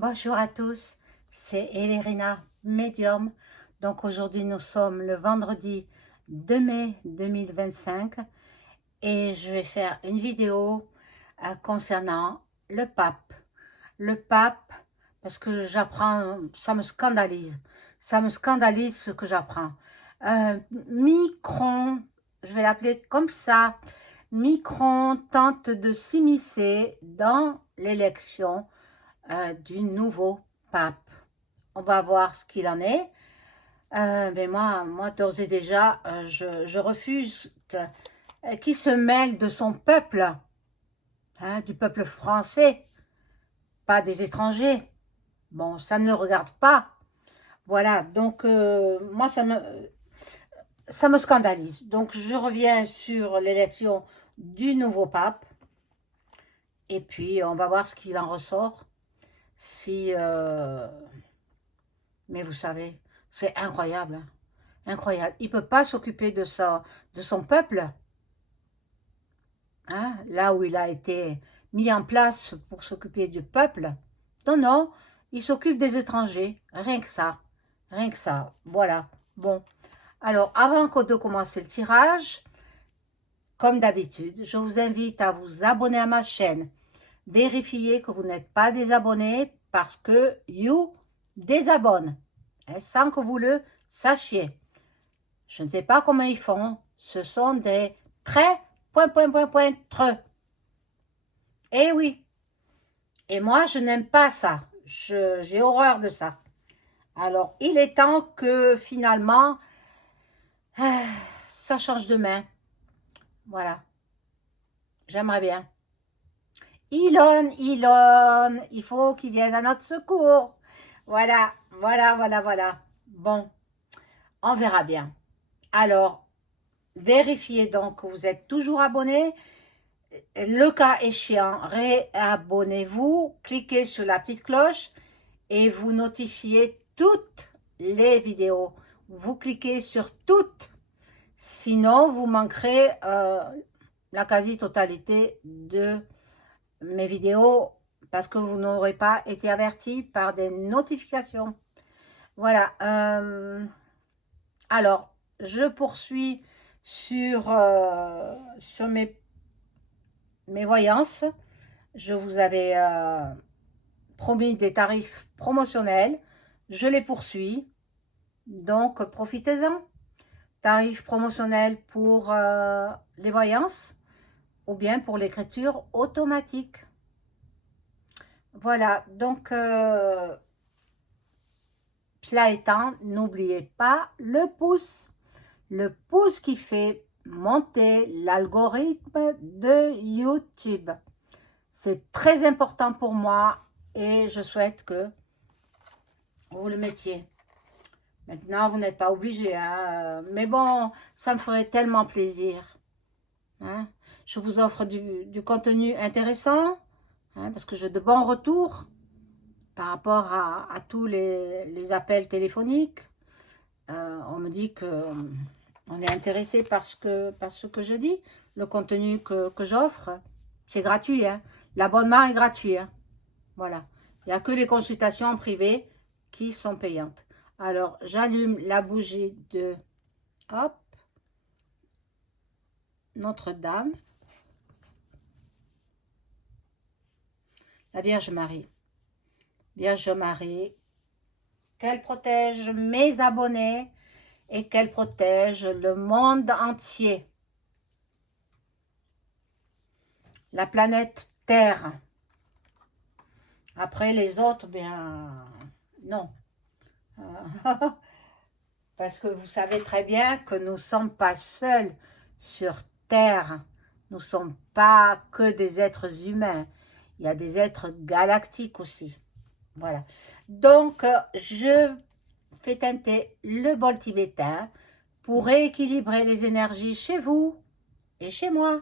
Bonjour à tous, c'est Elérina, médium. Donc aujourd'hui nous sommes le vendredi 2 mai 2025 et je vais faire une vidéo concernant le pape. Le pape, parce que j'apprends, ça me scandalise. Ça me scandalise ce que j'apprends. Micron, je vais l'appeler comme ça, Micron tente de s'immiscer dans l'élection du nouveau pape. On va voir ce qu'il en est. Mais moi d'ores et déjà, je refuse qu'il se mêle de son peuple, hein, du peuple français, pas des étrangers. Bon, ça ne le regarde pas. Voilà, donc moi, ça me scandalise. Donc, je reviens sur l'élection du nouveau pape. Et puis, on va voir ce qu'il en ressort. Si... mais vous savez, c'est incroyable. Hein. Incroyable. Il ne peut pas s'occuper de son peuple. Hein, là où il a été mis en place pour s'occuper du peuple. Non, non, il s'occupe des étrangers. Rien que ça. Rien que ça. Voilà. Bon. Alors, avant de commencer le tirage, comme d'habitude, je vous invite à vous abonner à ma chaîne. Vérifiez que vous n'êtes pas désabonné parce que you désabonne. Hein, sans que vous le sachiez. Je ne sais pas comment ils font. Ce sont des traits, tre. Eh oui. Et moi, je n'aime pas ça. J'ai horreur de ça. Alors, il est temps que finalement, ça change de main. Voilà. J'aimerais bien. Elon, il faut qu'il vienne à notre secours. Voilà, voilà, voilà, voilà. Bon, on verra bien. Alors, vérifiez donc que vous êtes toujours abonné. Le cas échéant, réabonnez-vous, cliquez sur la petite cloche et vous notifiez toutes les vidéos. Vous cliquez sur toutes, sinon vous manquerez la quasi-totalité de mes vidéos parce que vous n'aurez pas été averti par des notifications. Voilà. Alors, je poursuis sur mes voyances. Je vous avais promis des tarifs promotionnels. Je les poursuis. Donc, profitez-en. Tarifs promotionnels pour les voyances ou bien pour l'écriture automatique. Voilà. Donc, cela étant, n'oubliez pas le pouce. Le pouce qui fait monter l'algorithme de YouTube. C'est très important pour moi et je souhaite que vous le mettiez. Maintenant, vous n'êtes pas obligé, hein, mais bon, ça me ferait tellement plaisir. Hein. Je vous offre du contenu intéressant, hein, parce que j'ai de bons retours par rapport à tous les appels téléphoniques. On me dit que on est intéressé par ce que je dis, le contenu que j'offre. C'est gratuit, hein. L'abonnement est gratuit. Hein. Voilà. Il n'y a que les consultations en privé qui sont payantes. Alors, j'allume la bougie de, hop, Notre-Dame, la Vierge Marie. Vierge Marie, qu'elle protège mes abonnés et qu'elle protège le monde entier. La planète Terre. Après les autres, bien, non. Parce que vous savez très bien que nous ne sommes pas seuls sur Terre. Nous ne sommes pas que des êtres humains. Il y a des êtres galactiques aussi. Voilà. Donc, je fais teinter le bol tibétain pour rééquilibrer les énergies chez vous et chez moi.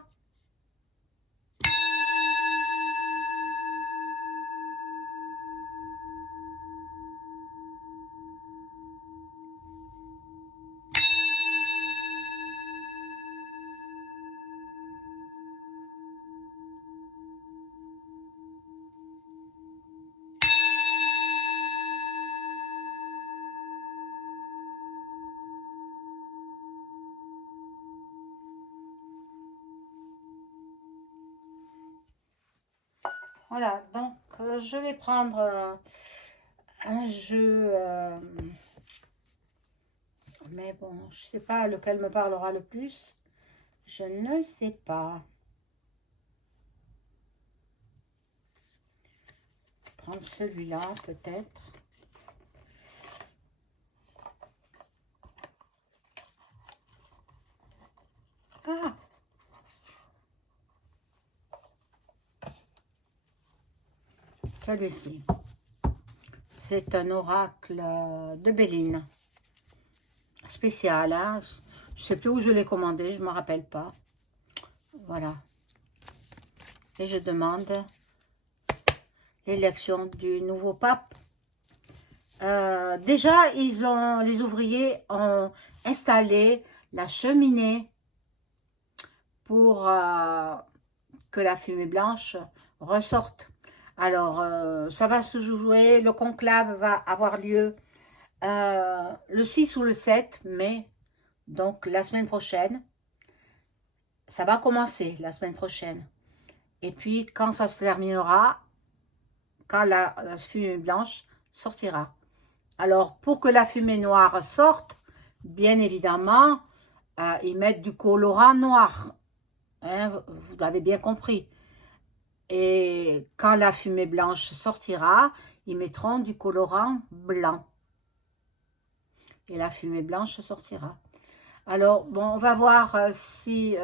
Voilà, donc je vais prendre un jeu, mais bon, je sais pas lequel me parlera le plus. Je ne sais pas. Prendre celui-là, peut-être. Ah, celui-ci. C'est un oracle de Béline. Spécial, hein. Je sais plus où je l'ai commandé, je ne me rappelle pas. Voilà. Et je demande l'élection du nouveau pape. Déjà, les ouvriers ont installé la cheminée pour que la fumée blanche ressorte. Alors, ça va se jouer, le conclave va avoir lieu le 6 ou le 7 mai, donc la semaine prochaine. Ça va commencer la semaine prochaine. Et puis, quand ça se terminera, quand la fumée blanche sortira. Alors, pour que la fumée noire sorte, bien évidemment, ils mettent du colorant noir. Hein, vous l'avez bien compris. Et quand la fumée blanche sortira, ils mettront du colorant blanc. Et la fumée blanche sortira. Alors, bon, on va voir si... il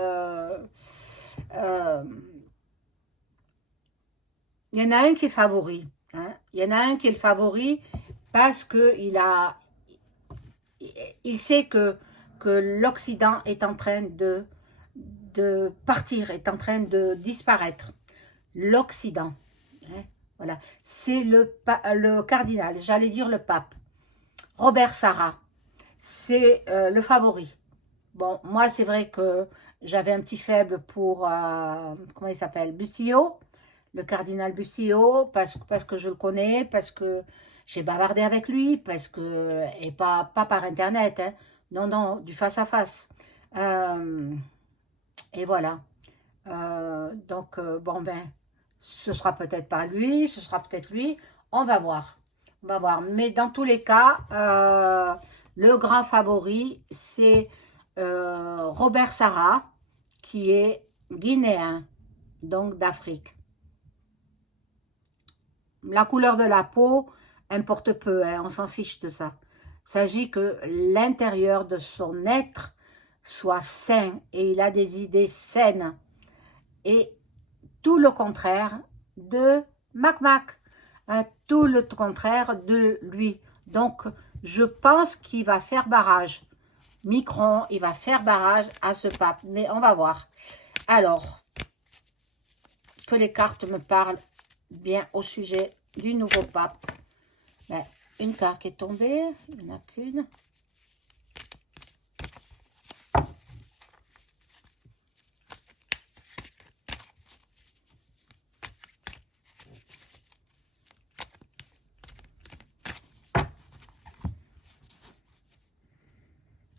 y en a un qui est favori. Hein. Il y en a un qui est le favori parce qu'il il sait que l'Occident est en train de partir, est en train de disparaître. L'Occident. Hein, voilà. C'est le cardinal, j'allais dire le pape. Robert Sarah. C'est le favori. Bon, moi, c'est vrai que j'avais un petit faible pour, comment il s'appelle, Bustillo, le cardinal Bustillo, parce que je le connais, parce que j'ai bavardé avec lui, parce que, et pas par Internet, hein, non, non, du face-à-face. Et voilà. Donc, bon, ben, ce sera peut-être pas lui, ce sera peut-être lui, on va voir. On va voir. Mais dans tous les cas, le grand favori, c'est Robert Sarah, qui est guinéen, donc d'Afrique. La couleur de la peau importe peu, hein, on s'en fiche de ça. Il s'agit que l'intérieur de son être soit sain et il a des idées saines. Et tout le contraire de Mac Mac, tout le contraire de lui. Donc, je pense qu'il va faire barrage. Micron, il va faire barrage à ce pape, mais on va voir. Alors, que les cartes me parlent bien au sujet du nouveau pape. Ben, une carte qui est tombée, il n'y en a qu'une.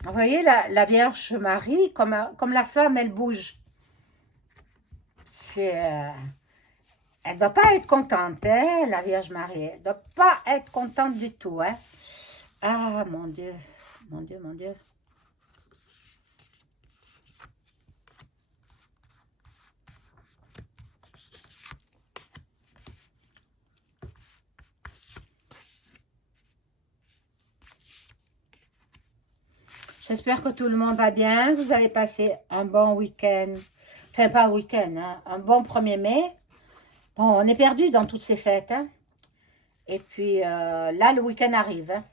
Vous voyez, la Vierge Marie, comme la flamme, elle bouge. C'est... elle ne doit pas être contente, hein, la Vierge Marie. Elle ne doit pas être contente du tout. Hein. Ah, mon Dieu, mon Dieu, mon Dieu. J'espère que tout le monde va bien. Vous avez passé un bon week-end. Enfin, pas un week-end, hein, un bon 1er mai. Bon, on est perdu dans toutes ces fêtes. Hein. Et puis, là, le week-end arrive. Hein.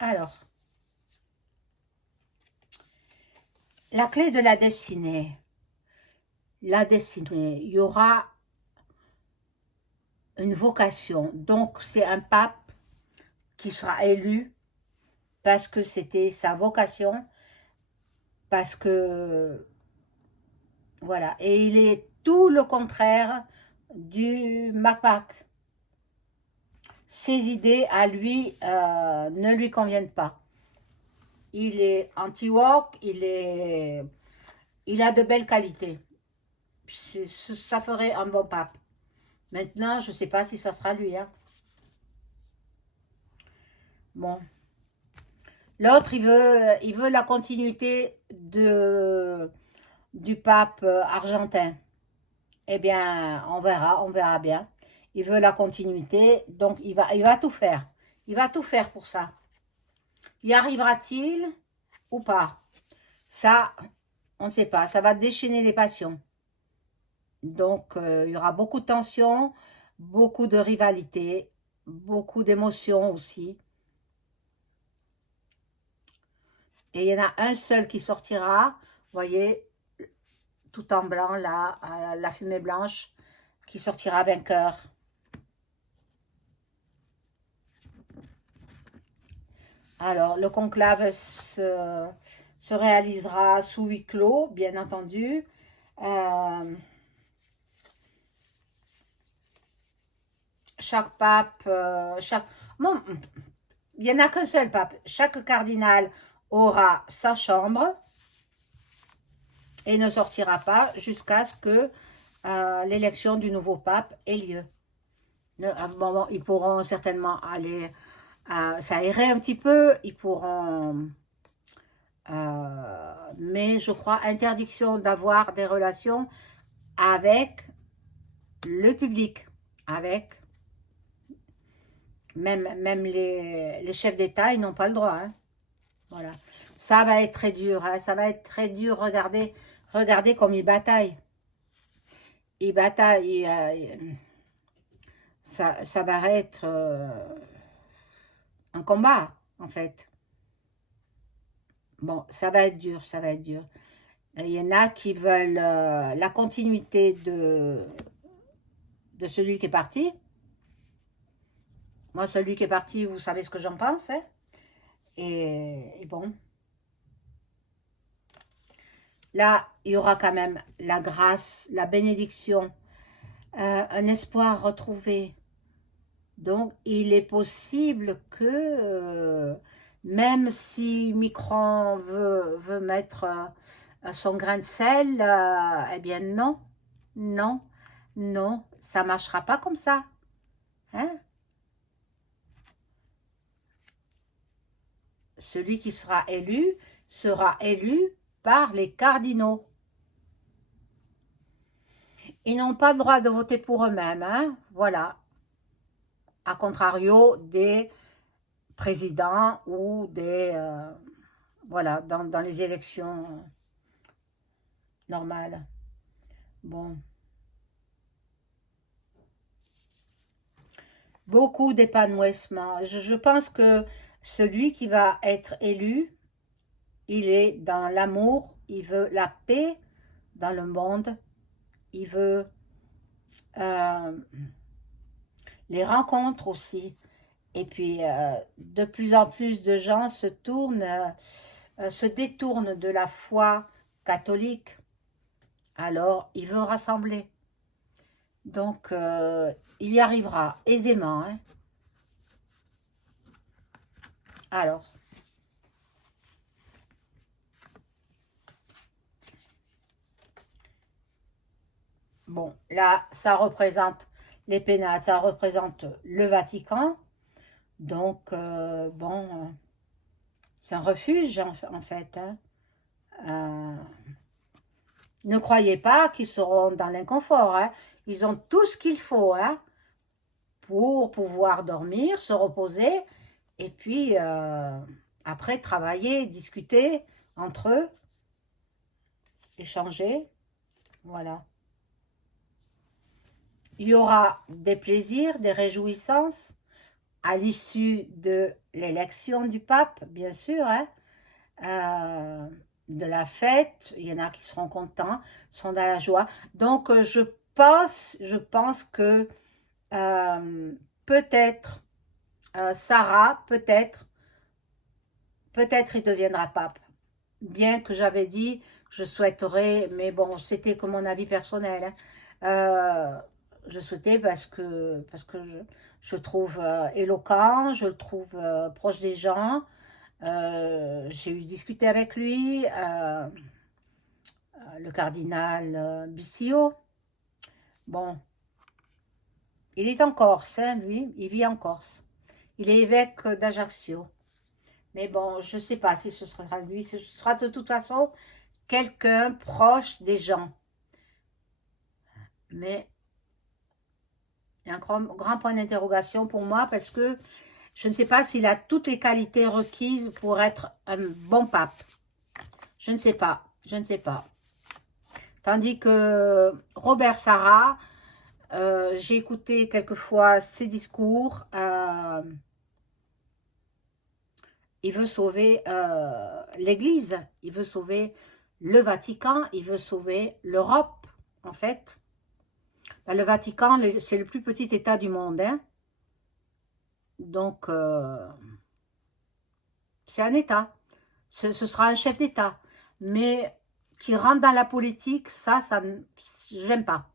Alors, la clé de la destinée. La destinée. Il y aura une vocation. Donc, c'est un pape qui sera élu parce que c'était sa vocation, parce que, voilà. Et il est tout le contraire du MAPAC. Ses idées à lui ne lui conviennent pas. il est anti-woke, il a de belles qualités. Ça ferait un bon pape. Maintenant, je ne sais pas si ça sera lui. Hein. Bon. L'autre, il veut la continuité du pape argentin. Eh bien, on verra bien. Il veut la continuité, donc il va tout faire. Il va tout faire pour ça. Y arrivera-t-il ou pas? Ça, on ne sait pas. Ça va déchaîner les passions. Donc, il y aura beaucoup de tensions, beaucoup de rivalité, beaucoup d'émotions aussi. Et il y en a un seul qui sortira, vous voyez, tout en blanc, là, la fumée blanche, qui sortira vainqueur. Alors, le conclave se réalisera sous huis clos, bien entendu. Chaque pape, bon, il n'y en a qu'un seul pape. Chaque cardinal aura sa chambre et ne sortira pas jusqu'à ce que l'élection du nouveau pape ait lieu. Bon, ils pourront certainement aller s'aérer un petit peu, ils pourront, mais je crois interdiction d'avoir des relations avec le public, avec même les chefs d'État, ils n'ont pas le droit. Hein. Voilà. Ça va être très dur. Hein. Ça va être très dur. Regardez comme ils bataillent. Ils bataillent. Ça va être un combat, en fait. Bon, ça va être dur. Ça va être dur. Il y en a qui veulent la continuité de celui qui est parti. Moi, celui qui est parti, vous savez ce que j'en pense. Hein. Et bon. Là, il y aura quand même la grâce, la bénédiction, un espoir retrouvé. Donc, il est possible que, même si Micron veut mettre son grain de sel, eh bien non, non, non, ça ne marchera pas comme ça. Hein? Celui qui sera élu par les cardinaux. Ils n'ont pas le droit de voter pour eux-mêmes, hein? Voilà. À contrario des présidents ou des... voilà, dans les élections normales. Bon. Beaucoup d'épanouissement. Je pense que celui qui va être élu, il est dans l'amour, il veut la paix dans le monde, il veut les rencontres aussi. Et puis, de plus en plus de gens se détournent de la foi catholique. Alors, il veut rassembler. Donc, il y arrivera aisément. Hein. Alors, bon, là, ça représente les pénales, ça représente le Vatican. Donc, bon, c'est un refuge en fait. Hein. Ne croyez pas qu'ils seront dans l'inconfort. Hein. Ils ont tout ce qu'il faut hein, pour pouvoir dormir, se reposer et puis après travailler, discuter entre eux, échanger. Voilà. Il y aura des plaisirs, des réjouissances à l'issue de l'élection du pape, bien sûr, hein, de la fête. Il y en a qui seront contents, seront dans la joie. Donc, je pense que peut-être Sarah, peut-être il deviendra pape. Bien que j'avais dit, je souhaiterais, mais bon, c'était que mon avis personnel. Hein. Je souhaitais parce que je trouve éloquent, je le trouve proche des gens, J'ai eu discuté avec lui, le cardinal Bustillo. Bon, il est en Corse, hein, lui, il vit en Corse. Il est évêque d'Ajaccio. Mais bon, je ne sais pas si ce sera lui, ce sera de toute façon quelqu'un proche des gens. Mais il y a un grand point d'interrogation pour moi parce que je ne sais pas s'il a toutes les qualités requises pour être un bon pape. Je ne sais pas, je ne sais pas. Tandis que Robert Sarah, j'ai écouté quelquefois ses discours, il veut sauver l'Église, il veut sauver le Vatican, il veut sauver l'Europe, en fait. Ben, le Vatican, c'est le plus petit État du monde, hein. Donc, c'est un État. Ce sera un chef d'État. Mais qui rentre dans la politique, ça j'aime pas.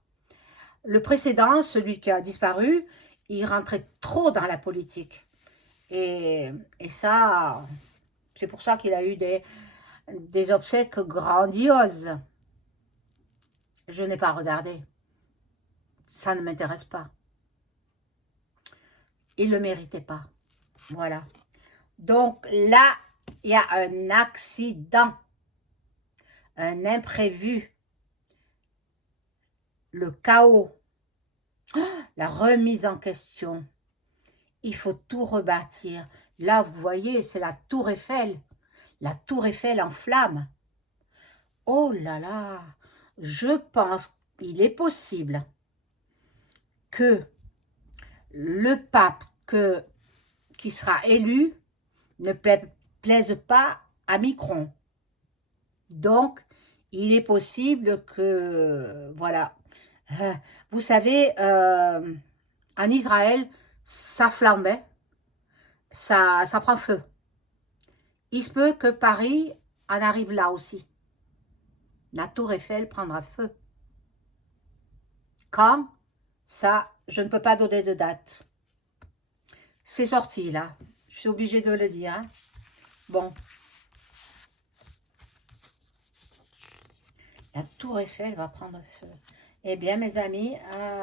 Le précédent, celui qui a disparu, il rentrait trop dans la politique. Et ça, c'est pour ça qu'il a eu des obsèques grandioses. Je n'ai pas regardé. Ça ne m'intéresse pas. Il ne le méritait pas. Voilà. Donc là, il y a un accident, un imprévu, le chaos, la remise en question. Il faut tout rebâtir. Là, vous voyez, c'est la tour Eiffel. La tour Eiffel en flammes. Oh là là, je pense qu'il est possible que le pape qui sera élu ne plaise pas à Macron. Donc, il est possible que, voilà, vous savez, en Israël, ça flambait, ça prend feu. Il se peut que Paris en arrive là aussi. La tour Eiffel prendra feu. Quand? Ça, je ne peux pas donner de date. C'est sorti là, je suis obligée de le dire. Hein. Bon. La tour Eiffel va prendre feu. Eh bien, mes amis,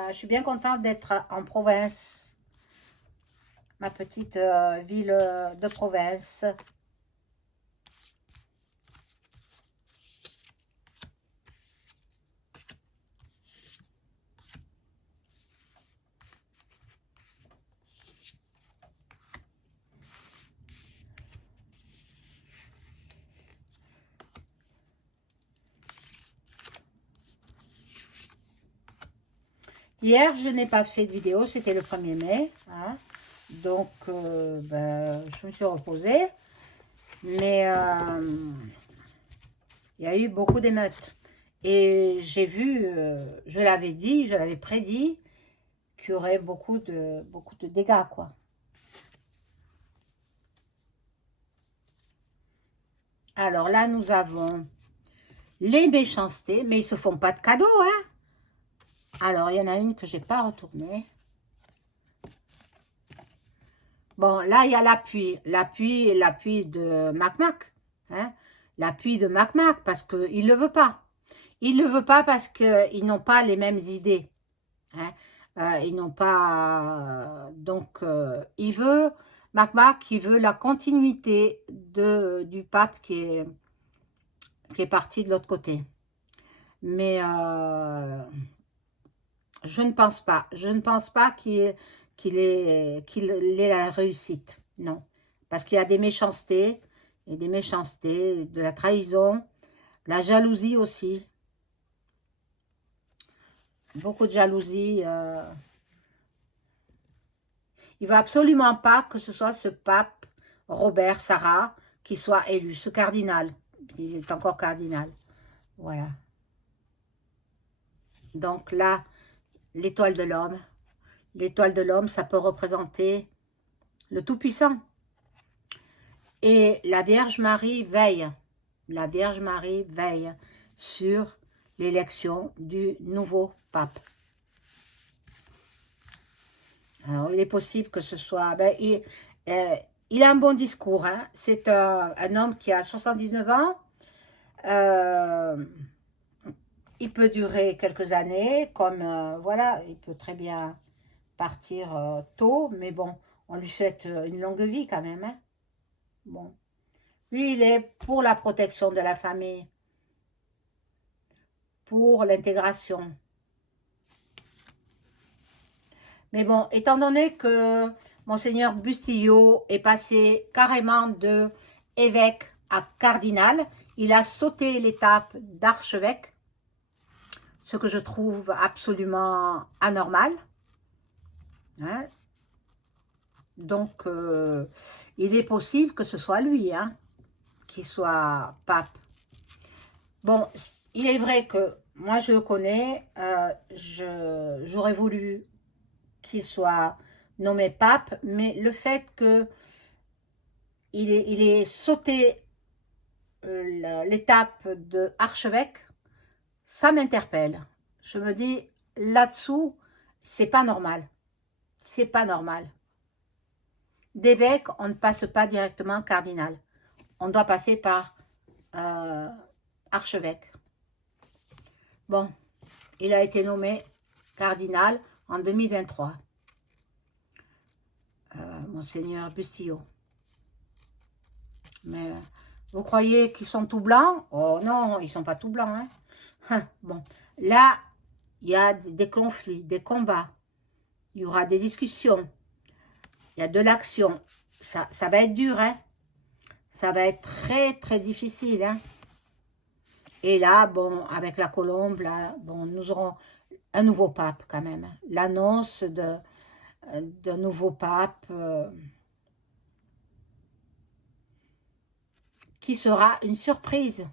je suis bien contente d'être en province. Ma petite ville de province. Hier, je n'ai pas fait de vidéo, c'était le 1er mai. Hein. Donc, je me suis reposée. Mais il y a eu beaucoup d'émeutes. Et j'ai vu, je l'avais dit, je l'avais prédit, qu'il y aurait beaucoup de dégâts, quoi. Alors là, nous avons les méchancetés, mais ils ne se font pas de cadeaux, hein. Alors, il y en a une que je n'ai pas retournée. Bon, là, il y a l'appui de Mac. Hein, l'appui de Mac, parce qu'il ne le veut pas. Il ne le veut pas parce qu'ils n'ont pas les mêmes idées. Hein. Ils n'ont pas... donc, il veut... Mac, il veut la continuité du pape qui est parti de l'autre côté. Mais je ne pense pas. Je ne pense pas qu'il ait la réussite. Non. Parce qu'il y a des méchancetés, et des méchancetés, de la trahison, de la jalousie aussi. Beaucoup de jalousie. Il ne veut absolument pas que ce soit ce pape, Robert Sarah, qui soit élu. Ce cardinal. Il est encore cardinal. Voilà. Donc là, l'étoile de l'homme. L'étoile de l'homme, ça peut représenter le Tout-Puissant. Et la Vierge Marie veille. La Vierge Marie veille sur l'élection du nouveau pape. Alors, il est possible que ce soit... il a un bon discours, hein. C'est un homme qui a 79 ans. Euh, il peut durer quelques années, comme, voilà, il peut très bien partir tôt, mais bon, on lui souhaite une longue vie quand même, hein. Bon. Lui, il est pour la protection de la famille, pour l'intégration. Mais bon, étant donné que Monseigneur Bustillo est passé carrément de évêque à cardinal, il a sauté l'étape d'archevêque, ce que je trouve absolument anormal, hein. Donc, il est possible que ce soit lui, hein, qui soit pape. Bon, il est vrai que moi je le connais, j'aurais voulu qu'il soit nommé pape, mais le fait que il est sauté l'étape de archevêque, ça m'interpelle. Je me dis, là-dessous, c'est pas normal. C'est pas normal. D'évêque, on ne passe pas directement cardinal. On doit passer par archevêque. Bon, il a été nommé cardinal en 2023. Monseigneur Bustillo. Mais vous croyez qu'ils sont tout blancs? Oh non, ils ne sont pas tout blancs, hein. Bon, là, il y a des conflits, des combats. Il y aura des discussions. Il y a de l'action. Ça va être dur, hein. Ça va être très, très difficile, hein. Et là, bon, avec la colombe, là, bon, nous aurons un nouveau pape quand même. L'annonce d'un nouveau pape qui sera une surprise.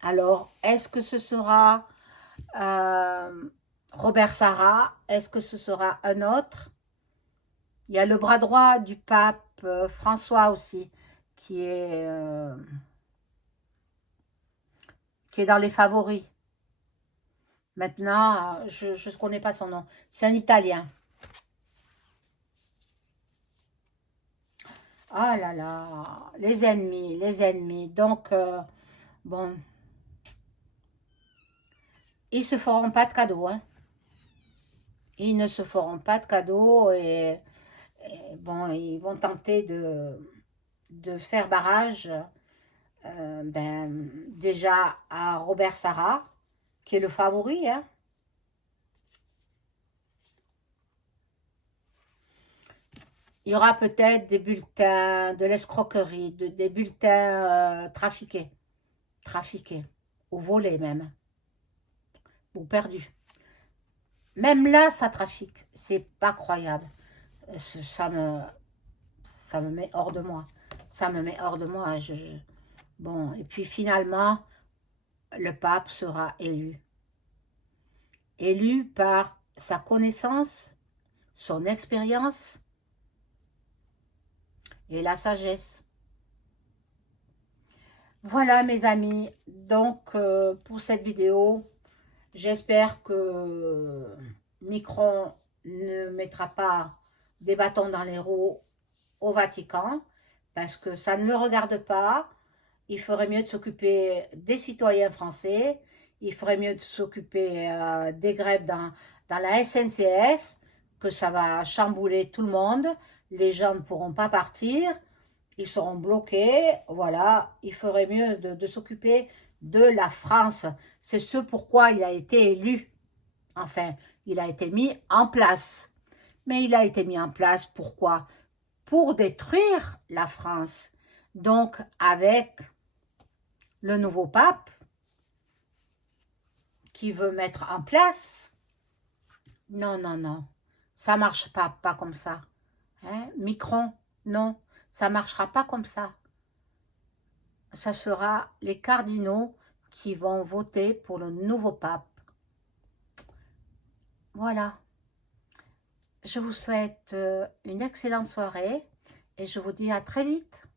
Alors, est-ce que ce sera Robert Sarah? Est-ce que ce sera un autre? Il y a le bras droit du pape François aussi, qui est dans les favoris. Maintenant, je ne connais pas son nom. C'est un Italien. Oh là là, les ennemis, les ennemis. Donc, bon, ils se feront pas de cadeaux, hein. Ils ne se feront pas de cadeaux et bon, ils vont tenter de faire barrage ben, déjà à Robert Sarah, qui est le favori, hein. Il y aura peut-être des bulletins, de l'escroquerie, des bulletins trafiqués, ou volés même, ou perdus. Même là, ça trafique, c'est pas croyable. Ça me met hors de moi. Ça me met hors de moi. Bon, et puis finalement, le pape sera élu. Élu par sa connaissance, son expérience et la sagesse. Voilà mes amis, donc pour cette vidéo, j'espère que Micron ne mettra pas des bâtons dans les roues au Vatican, parce que ça ne le regarde pas. Il ferait mieux de s'occuper des citoyens français, il ferait mieux de s'occuper des grèves dans la SNCF, que ça va chambouler tout le monde, les gens ne pourront pas partir, ils seront bloqués, voilà, il ferait mieux de s'occuper de la France. C'est ce pourquoi il a été élu, enfin, il a été mis en place. Mais il a été mis en place, pourquoi? Pour détruire la France. Donc, avec le nouveau pape qui veut mettre en place, non, non, non, ça ne marche pas comme ça. Hein? Micron, non, ça ne marchera pas comme ça. Ça sera les cardinaux qui vont voter pour le nouveau pape. Voilà. Je vous souhaite une excellente soirée et je vous dis à très vite.